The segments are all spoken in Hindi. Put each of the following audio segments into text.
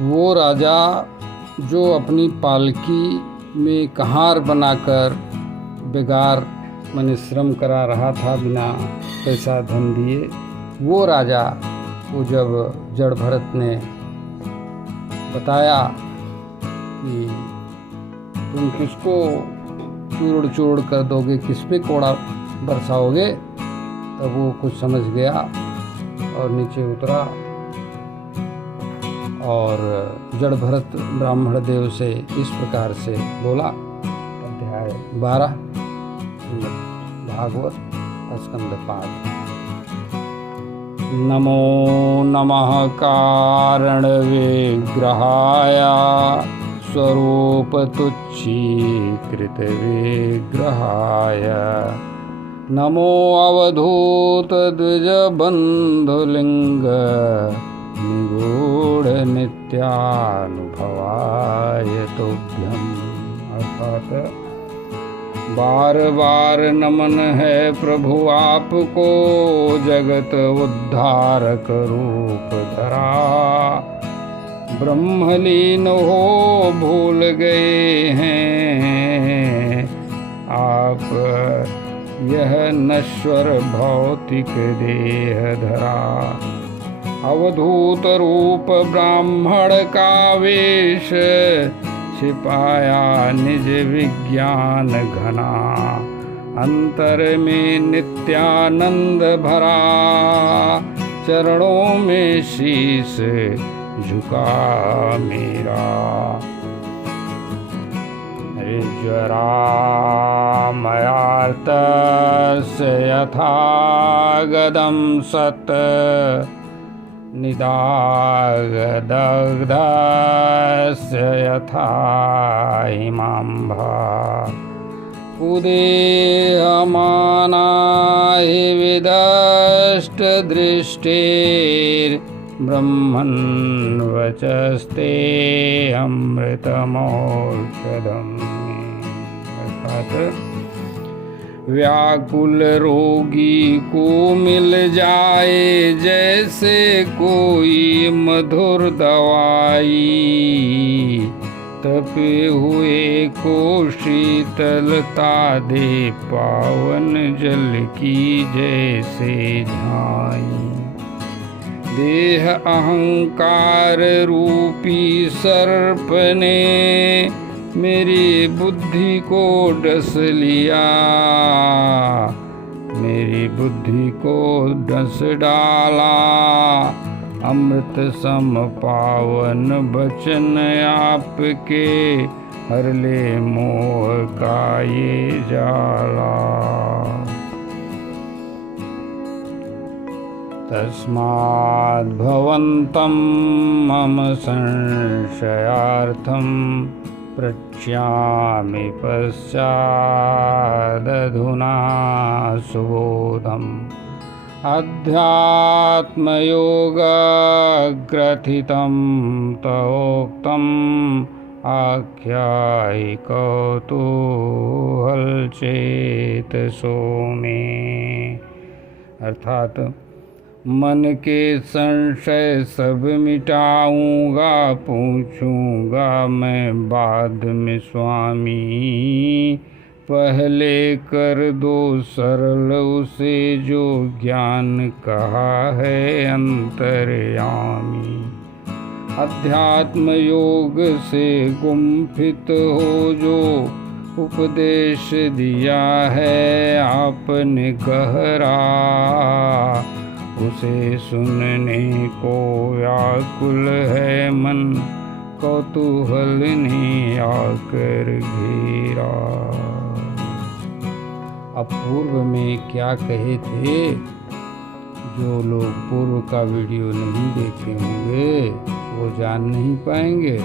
वो राजा जो अपनी पालकी में कहार बनाकर बेगार माने श्रम करा रहा था बिना पैसा धन दिए, वो राजा को जब जड़ भरत ने बताया कि तुम किसको चूड़ चूड़ कर दोगे, किस पे कोड़ा बरसाओगे, तब वो कुछ समझ गया और नीचे उतरा और जड़ भरत ब्राह्मण देव से इस प्रकार से बोला। अध्याय 12 भागवत स्कंद 5। नमो नमः कारण विग्रहाय स्वरूप तुच्छीकृत विग्रहाय नमो अवधूत द्विज बंधुलिंग निगूढ़ नित्यानुभवाय तुभ्यम्। अर्थात बार बार नमन है प्रभु आपको, जगत उद्धारक रूप धरा। ब्रह्मलीन हो भूल गए हैं आप यह नश्वर भौतिक देह धरा। अवधूत रूप ब्राह्मण का वेश, छिपाया निज विज्ञान घना। अंतर में नित्यानंद भरा, चरणों में शीश झुका मेरा। जरामयार्तस्य यथा गदं सत् निदागदग्धस्य यथा हिमाम्भा। उदेयमाना हि विदष्टदृष्टेर्ब्रह्मन् वचस्ते अमृतमौषधम्। अर्थात व्याकुल रोगी को मिल जाए जैसे कोई मधुर दवाई, तपे हुए को शीतलता दे पावन जल की जैसे झाई। देह अहंकार रूपी सर्प ने मेरी बुद्धि को डस लिया, मेरी बुद्धि को डस डाला। अमृत सम पावन बचन आपके, हर ले मोह का ये जाला। तस्माद् भवन्तं मम संशयार्थं पृच्छामि पश्चादधुना सुबोधम्। अध्यात्मयोगग्रथितं तोक्तम् आख्यायि कौतूहलचेतसो मे। अर्थात मन के संशय सब मिटाऊंगा, पूछूंगा मैं बाद में स्वामी। पहले कर दो सरल उसे जो ज्ञान कहा है अंतर्यामी। अध्यात्म योग से गुम्फित हो जो उपदेश दिया है आपने गहरा, उसे सुनने को व्याकुल है मन, कौतूहल ने आकर घेरा। अब पूर्व में क्या कहे थे, जो लोग पूर्व का वीडियो नहीं देखे होंगे वो जान नहीं पाएंगे,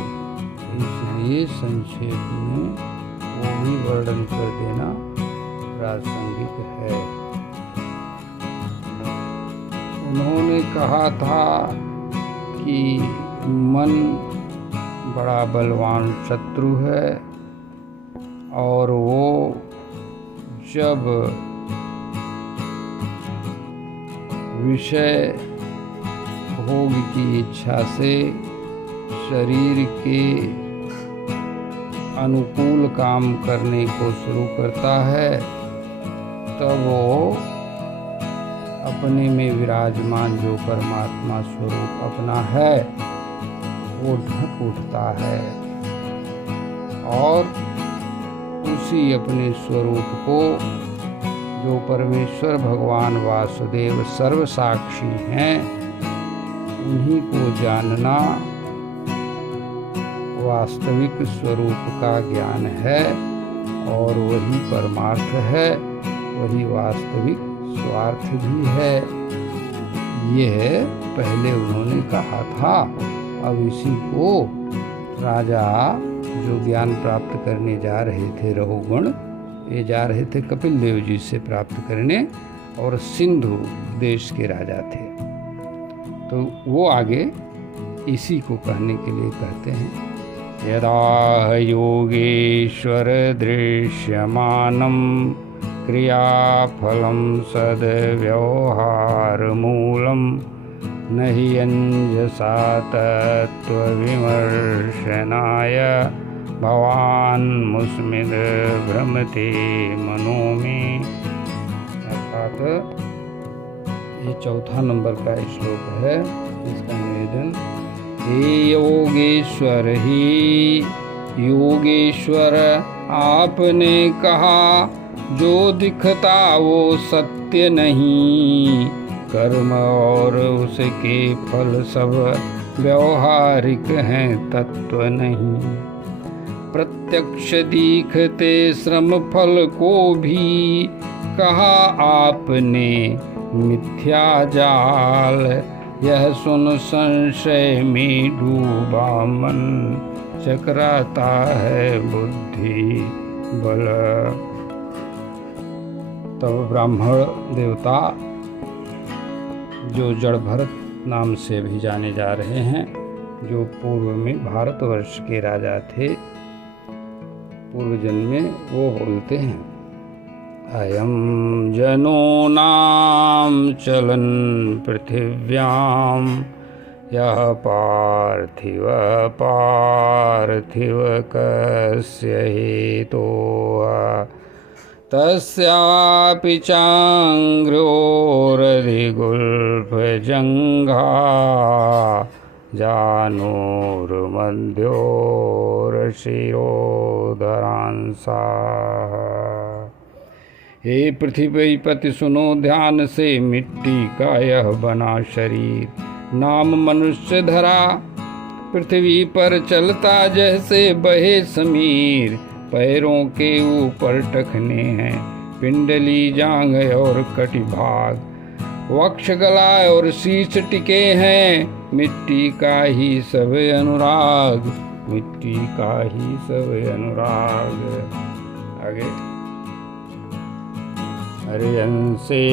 इसलिए संक्षेप में वो भी वर्णन कर देना प्रासंगिक है। उन्होंने कहा था कि मन बड़ा बलवान शत्रु है और वो जब विषय भोग की इच्छा से शरीर के अनुकूल काम करने को शुरू करता है, तब वो अपने में विराजमान जो परमात्मा स्वरूप अपना है वो ढक उठता है और उसी अपने स्वरूप को, जो परमेश्वर भगवान वासुदेव सर्वसाक्षी हैं, उन्हीं को जानना वास्तविक स्वरूप का ज्ञान है और वही परमार्थ है, वही वास्तविक स्वार्थ भी है। यह पहले उन्होंने कहा था। अब इसी को राजा जो ज्ञान प्राप्त करने जा रहे थे, रहुगण, ये जा रहे थे कपिल देव जी से प्राप्त करने, और सिंधु देश के राजा थे। तो वो आगे इसी को कहने के लिए कहते हैं, यदा योगेश्वर दृश्यमानं क्रियाफलं सद्व्यवहारमूलं न हि अंजसा तत्त्वविमर्शनाय भवान् मुस्मिद् भ्रमते मनो में। अर्थात ये 4 नंबर का श्लोक है, इसका निवेदन, हे योगेश्वर, ही योगेश्वर, आपने कहा जो दिखता वो सत्य नहीं, कर्म और उसके फल सब व्यवहारिक हैं, तत्व नहीं। प्रत्यक्ष दिखते श्रम फल को भी कहा आपने मिथ्या जाल, यह सुन संशय में डूबा मन, चकराता है बुद्धि बल। तब ब्राह्मण देवता जो जड़भरत नाम से भी जाने जा रहे हैं, जो पूर्व में भारतवर्ष के राजा थे पूर्व जन्म में, वो बोलते हैं, अयं जनो नाम चलन पृथिव्यां, यह पार्थिव पार्थिव कस्य हेतोः, तस्यापि चाङ्घ्रोरधिगुल्फजङ्घा, जानोर्मध्योरशिरोधरांसाः। हे पृथ्वीपति सुनो ध्यान से, मिट्टी का यह बना शरीर नाम मनुष्य धरा, पृथ्वी पर चलता जैसे बहे समीर, पैरों के ऊपर टखने हैं पिंडली जांघ और कटिभाग, वक्ष गला और शीश टिके हैं, मिट्टी का ही सब अनुराग, मिट्टी का ही सब अनुराग। आगे, हरियंसे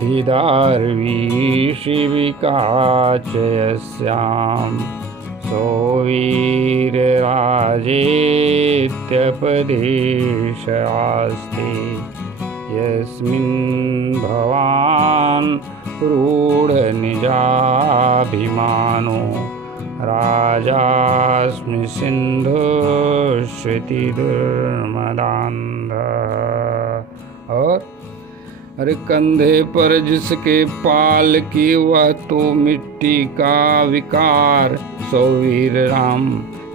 धिदार्वी शिविकाचयस्यां, सौवीरराजेत्यपदेशयास्ते, यस्मिन् भवान् रूढनिजाभिमानो, राजास्मि सिन्धुश्रुतिदुर्मदान्धः। और अरे कंधे पर जिसके पाल की, वह तो मिट्टी का विकार, सौवीर राम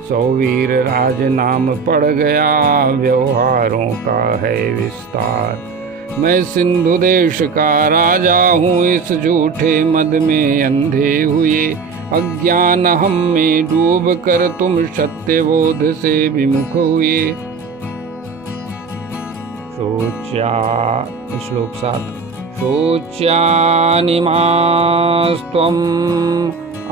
सौवीर राज नाम पड़ गया, व्यवहारों का है विस्तार। मैं सिंधु देश का राजा हूँ, इस झूठे मद में अंधे हुए, अज्ञान हम में डूब कर तुम सत्य बोध से विमुख हुए। श्लोक 7, शोच्यानिमास्त्वम्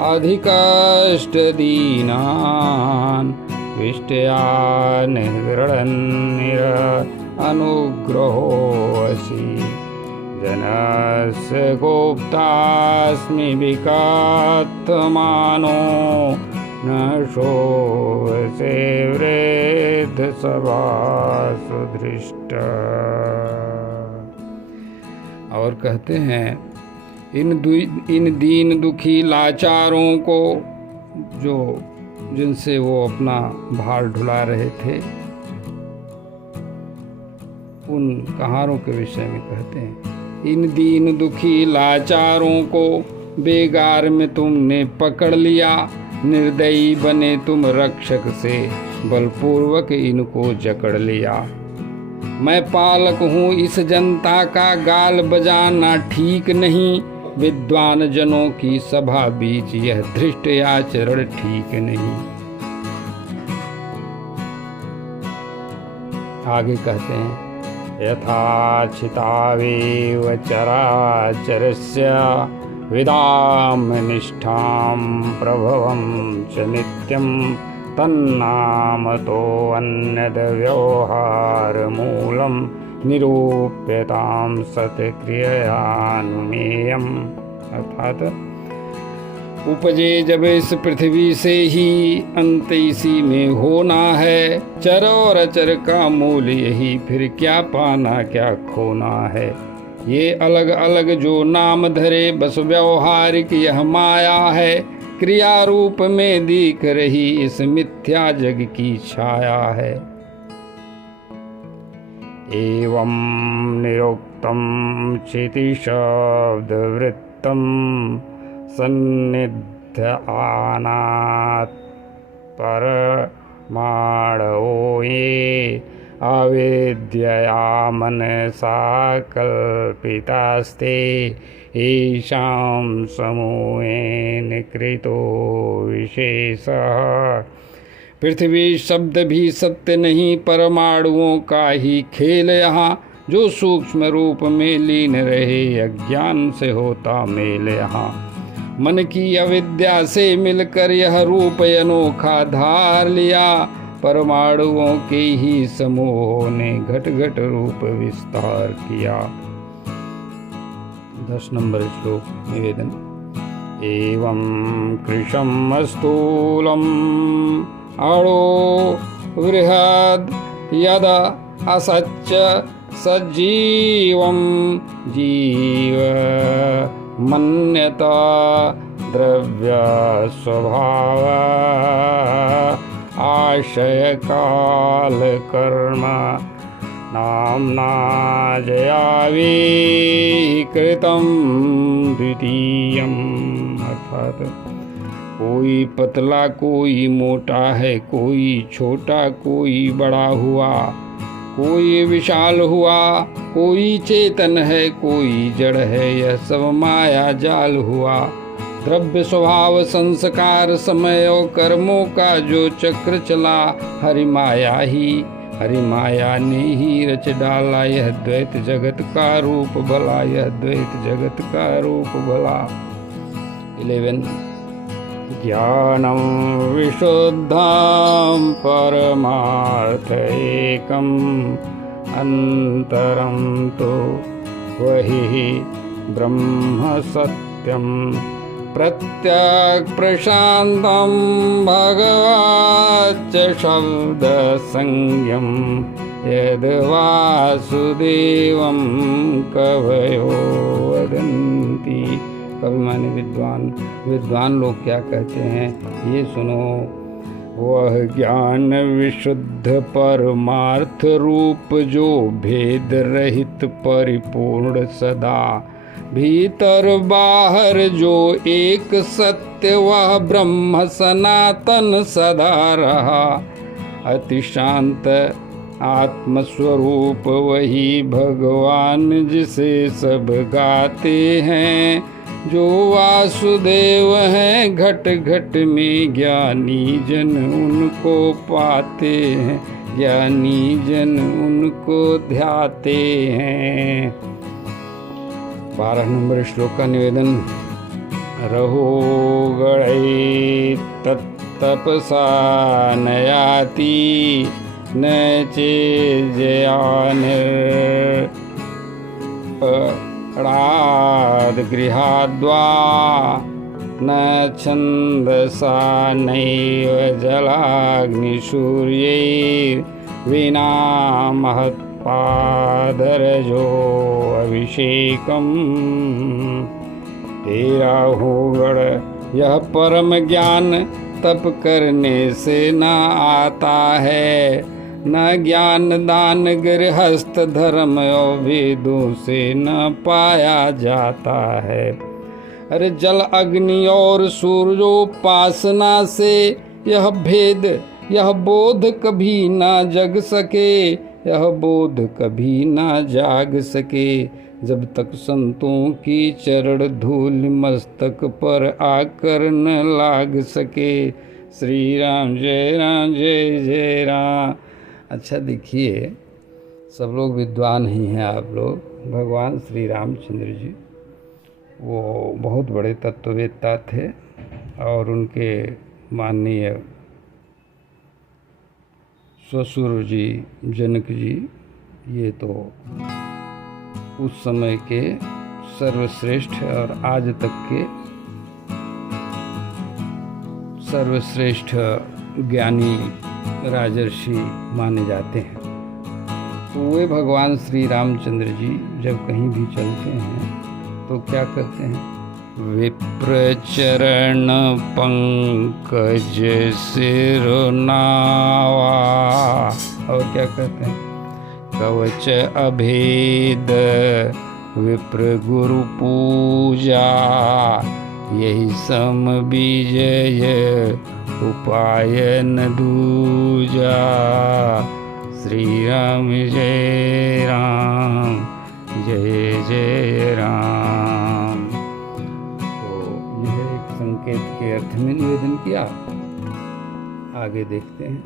अधिकष्टदीनान्, विष्टया निगृह्णन्निर अनुग्रहोऽसि, जनस्य गोप्तास्मि विकात्मानो, न शोभसे वृद्ध सभासु दृष्ट। और कहते हैं, इन दीन दुखी लाचारों को, जो जिनसे वो अपना भार ढुला रहे थे, उन कहारों के विषय में कहते हैं, इन दीन दुखी लाचारों को बेगार में तुमने पकड़ लिया, निर्दयी बने तुम रक्षक से, बलपूर्वक इनको जकड़ लिया। मैं पालक हूँ इस जनता का, गाल बजाना ठीक नहीं, विद्वान जनों की सभा बीच यह धृष्ट आचरण ठीक नहीं। आगे कहते हैं, यथा चितावेव चराचरस्य विदाम निष्ठां प्रभवं च नित्यं, तन्नामतो अन्यद व्यवहारमूलं, निरूप्यतां सत्क्रिययानुमेयम्। अर्थात उपजे जब इस पृथ्वी से ही, अंत इसी में होना है, चर और अचर का मूल यही, फिर क्या पाना क्या खोना है। ये अलग अलग जो नाम धरे, बस व्यवहारिक यह माया है, क्रिया रूप में दिख रही इस मिथ्या जग की छाया है। एवं निरुक्तम चिति शब्द वृत्तम, सन्निध आनात् परमाणो ये, अविद्यया मनसा कल्पितास्ते, येषां समूहेन कृतो विशेषः। पृथ्वी शब्द भी सत्य नहीं, परमाणुओं का ही खेल यहाँ, जो सूक्ष्म रूप में लीन रहे, अज्ञान से होता मेल यहाँ। मन की अविद्या से मिलकर यह रूप अनोखा धार लिया, परमाणुओं के ही समूहों ने घट घट रूप विस्तार किया। 10 नंबर श्लोक निवेदन। एवं कृशम स्थूलम अणो बृहद यद असच्च सजीवं जीव मन्यता द्रव्य स्वभाव आशय काल कर्म नाम्ना जयाविकृतं द्वितीयम्। अर्थात कोई पतला कोई मोटा है, कोई छोटा कोई बड़ा हुआ, कोई विशाल हुआ, कोई चेतन है कोई जड़ है, यह सब माया जाल हुआ। द्रव्य स्वभाव संस्कार समय और कर्मों का जो चक्र चला, हरि माया ने ही रच डाला यह द्वैत जगत का रूप भला, यह द्वैत जगत का रूप भला। 11 ज्ञानं विशुद्धं परमार्थ एकम् अन्तरं तो वही ब्रह्म सत्यं प्रत्यक् प्रशान्तं भगवच्च शब्द संज्ञं यद् वासुदेवं कवयो वदन्ति। कवि माने विद्वान लोग क्या कहते हैं, ये सुनो। वह ज्ञान विशुद्ध परमार्थ रूप जो भेद रहित परिपूर्ण सदा, भीतर बाहर जो एक सत्य वह ब्रह्म सनातन सदा रहा। अति शांत आत्मस्वरूप वही भगवान जिसे सब गाते हैं, जो वासुदेव हैं घट घट में ज्ञानी जन उनको पाते हैं, ज्ञानी जन उनको ध्याते हैं। 12 नंबर श्लोक का निवेदन। रहो गणै तत्तपसा नयाति न चेज्जयानिर्पणाद् गृहाद्वा न छन्दसा नैव जलाग्निसूर्यैर्विना महत्पादरजो अभिषेकम्। 13 गण यह परम ज्ञान तप करने से न आता है, न ज्ञान दान गृहस्थ धर्म और वेदों से न पाया जाता है। अरे जल अग्नि और सूर्योपासना से यह भेद यह बोध कभी ना जग सके, यह बोध कभी ना जाग सके, जब तक संतों की चरण धूल मस्तक पर आकर न लाग सके। श्री राम जय जय राम। अच्छा देखिए, सब लोग विद्वान ही हैं आप लोग। भगवान श्री रामचंद्र जी वो बहुत बड़े तत्ववेत्ता थे और उनके माननीय ससुर जी जनक जी ये तो उस समय के सर्वश्रेष्ठ और आज तक के सर्वश्रेष्ठ ज्ञानी राजर्षि माने जाते हैं। तो वे भगवान श्री रामचंद्र जी जब कहीं भी चलते हैं तो क्या करते हैं? विप्र चरण पंकज सिरनावा, और क्या कहते हैं? कवच अभेद विप्र गुरु पूजा, यही सम विजय उपाय न दूजा। श्री राम जय राम जय जय राम। तो यह एक संकेत के अर्थ में निवेदन किया। आगे देखते हैं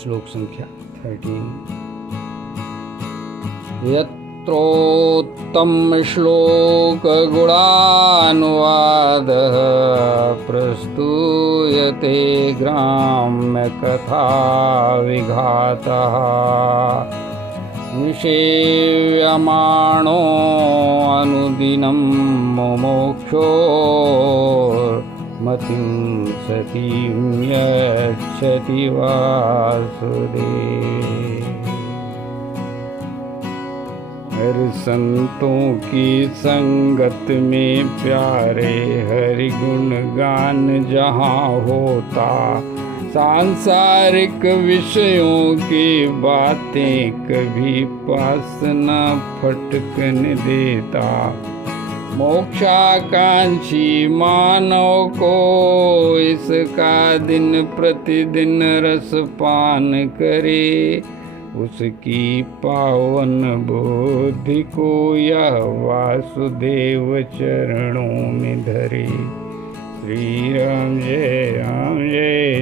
श्लोक संख्या 13। यत्रोत्तम श्लोक गुणानुवादः प्रस्तूयते ग्राम्य कथा विघातः, निषेव्यमाणो अनुदिनं मुमुक्षो मतिं सतीं यच्छति वासुदेव। हर संतों की संगत में प्यारे हरि गुण गान जहाँ होता, सांसारिक विषयों की बातें कभी पास न फटकन देता। मोक्षाकांक्षी मानव को इसका दिन प्रतिदिन रस पान करे, उसकी पावन बुद्धि को यह वासुदेव चरणों में धरे। श्री राम जय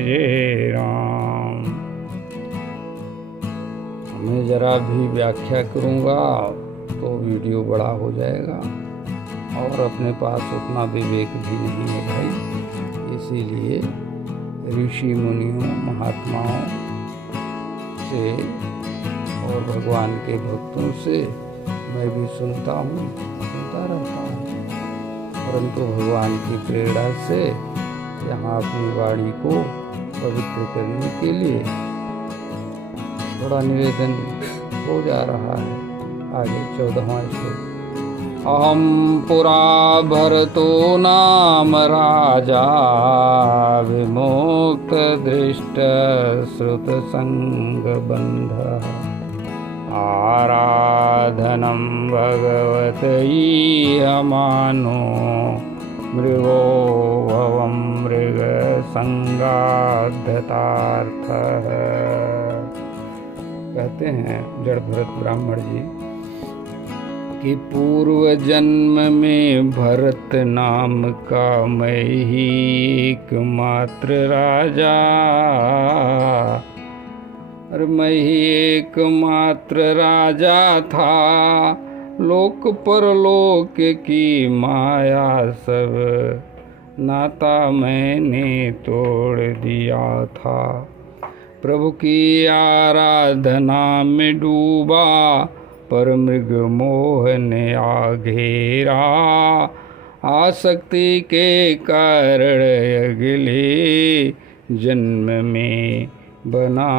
जय राम। मैं जरा भी व्याख्या करूँगा तो वीडियो बड़ा हो जाएगा और अपने पास उतना विवेक भी नहीं है भाई। इसीलिए ऋषि मुनियों महात्माओं से और भगवान के भक्तों से मैं भी सुनता रहता हूँ, परंतु भगवान की प्रेरणा से यहाँ अपनी वाणी को पवित्र करने के लिए थोड़ा निवेदन हो जा रहा है। आगे 14वां श्लोक। अहम पुरा भरतो नाम राजा, विमुक्त दृष्ट श्रुत संग बंध, आराधनम भगवत ईयमानो, मृगो भवम मृग संगाधतार्थ। कहते हैं जड़ भरत ब्राह्मण जी कि पूर्व जन्म में भरत नाम का मैं ही एकमात्र राजा, और मैं ही एकमात्र राजा था। लोक परलोक की माया सब नाता मैंने तोड़ दिया था। प्रभु की आराधना में डूबा पर मृग मोह ने आ घेरा, आसक्ति के कारण अगले जन्म में बना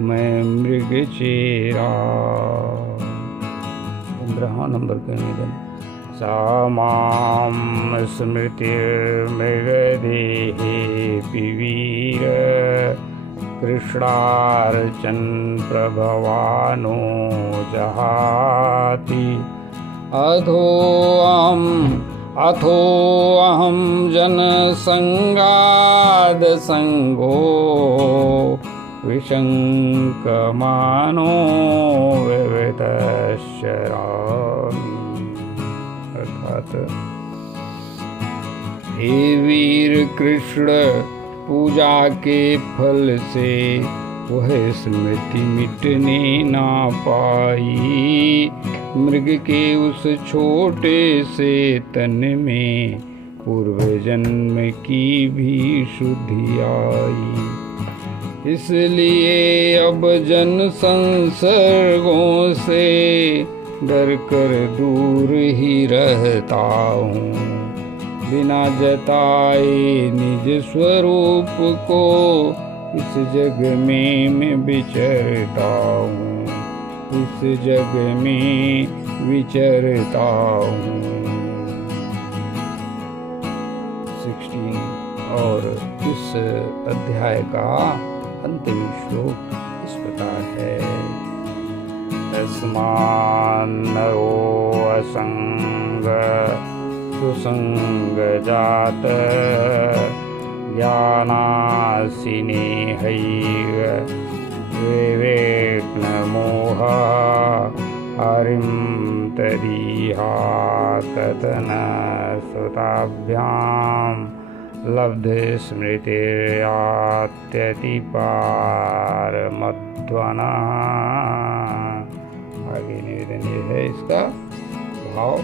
मैं मृग चेरा। 15वां नंबर का निवेदन। सा माम स्मृतिर्मृगदेहे, वीर कृष्णार्चन प्रभवानो जहाति अथोऽहं जनसंगाद संगो विशंकमानो विवितश्चरामि। अर्थात हे वीर कृष्ण, पूजा के फल से वह स्मृति मिटने ना पाई। मृग के उस छोटे से तन में पूर्व जन्म की भी शुद्धि आई। इसलिए अब जन संसर्गों से डर कर दूर ही रहता हूँ। बिना जताए निज स्वरूप को इस जग में मैं विचरता हूँ, इस जग में विचरता हूँ। 16 और इस अध्याय का अंतिम श्लोक इस प्रकार है। तस्मान्नरो असंग सुसंग जात ज्ञानासिनेहैव विवेक्नमोह हरिं तदीहा कथन सुताभ्यां लब्धे स्मृतिर्यात्यतिपारमध्वना। आगे निवेदन ये है इसका भाव।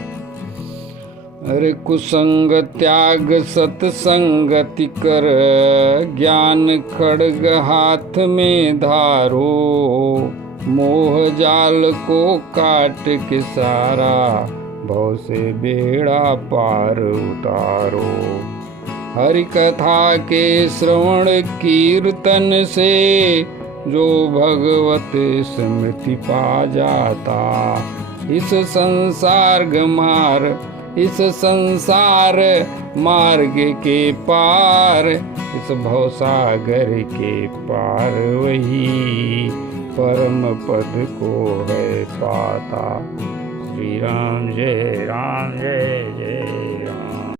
अरे कुसंग त्याग सत्संगति कर, ज्ञान खड्ग हाथ में धारो। मोह जाल को काट के सारा, भव से बेड़ा पार उतारो। हरि कथा के श्रवण कीर्तन से जो भगवत स्मृति पा जाता। इस संसार मार्ग के पार, इस भवसागर के पार वही परम पद को है पाता। श्री राम जय जय।